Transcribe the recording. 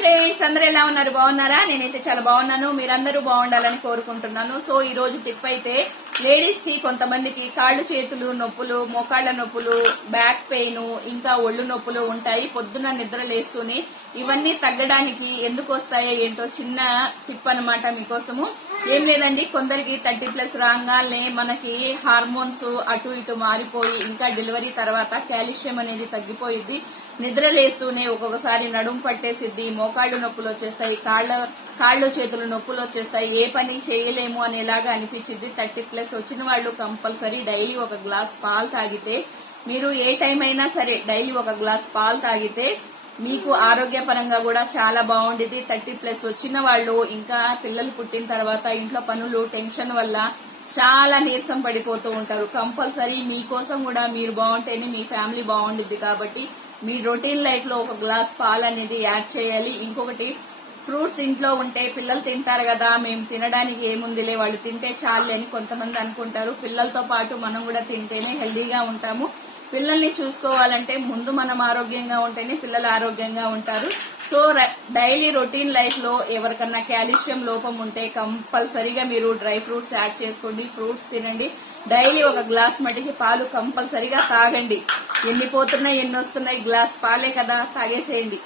Friends అందరూ ఎలా ఉన్నారు? బాగున్నారా? నేనైతే చాలా బాగున్నాను. మీరందరూ బాగుండాలని కోరుకుంటున్నాను. సో ఈ రోజు టిప్ అయితే లేడీస్కి కొంతమందికి కాళ్ళు చేతులు నొప్పులు మోకాళ్ళ నొప్పులు బ్యాక్ పెయిన్ ఇంకా ఒళ్ళు నొప్పులు ఉంటాయి. పొద్దున నిద్ర లేస్తూనే ఇవన్నీ తగ్గడానికి ఎందుకు వస్తాయో ఏంటో చిన్న టిప్ అన్నమాట మీకోసము. ఏం లేదండి కొందరికి థర్టీ ప్లస్ రాగానే మనకి హార్మోన్స్ అటు ఇటు మారిపోయి ఇంకా డెలివరీ తర్వాత కాల్షియం అనేది తగ్గిపోయింది నిద్ర లేస్తూనే ఒక్కొక్కసారి నడుము పట్టేసిద్ది మోకాళ్ళు నొప్పులు వచ్చేస్తాయి కాళ్ళ కాళ్ళు చేతులు నొప్పులు వచ్చేస్తాయి ఏ పని చేయలేము అనేలాగా అనిపించింది థర్టీ ప్లస్ వచ్చిన వాళ్ళు కంపల్సరీ డైలీ ఒక గ్లాస్ పాలు తాగితే మీరు ఏ టైం అయినా సరే డైలీ ఒక గ్లాస్ పాలు తాగితే మీకు ఆరోగ్యపరంగా కూడా చాలా బాగుండేది. థర్టీ ప్లస్ వచ్చిన వాళ్ళు ఇంకా పిల్లలు పుట్టిన తర్వాత ఇంట్లో పనులు టెన్షన్ వల్ల చాలా నీరసం పడిపోతూ ఉంటారు. కంపల్సరీ మీకోసం కూడా మీరు బాగుంటేనే మీ ఫ్యామిలీ బాగుండిద్ది కాబట్టి మీ రొటీన్ లైఫ్లో ఒక గ్లాస్ పాలు అనేది యాడ్ చేయాలి. ఇంకొకటి ఫ్రూట్స్ ఇంట్లో ఉంటే పిల్లలు తింటారు కదా మేము తినడానికి ఏముందిలే వాళ్ళు తింటే చాలు అని కొంతమంది అనుకుంటారు. పిల్లలతో పాటు మనం కూడా తింటేనే హెల్దీగా ఉంటాము. పిల్లల్ని చూసుకోవాలంటే ముందు మనం ఆరోగ్యంగా ఉంటేనే పిల్లలు ఆరోగ్యంగా ఉంటారు. సో డైలీ రొటీన్ లైఫ్లో ఎవరికన్నా కాల్షియం లోపం ఉంటే కంపల్సరీగా మీరు డ్రై ఫ్రూట్స్ యాడ్ చేసుకోండి ఫ్రూట్స్ తినండి. డైలీ ఒక గ్లాస్ మట్టికి పాలు కంపల్సరీగా తాగండి. ఎన్ని పోతున్నాయి ఎన్ని వస్తున్నాయి గ్లాస్ పాలే కదా తాగేసేయండి.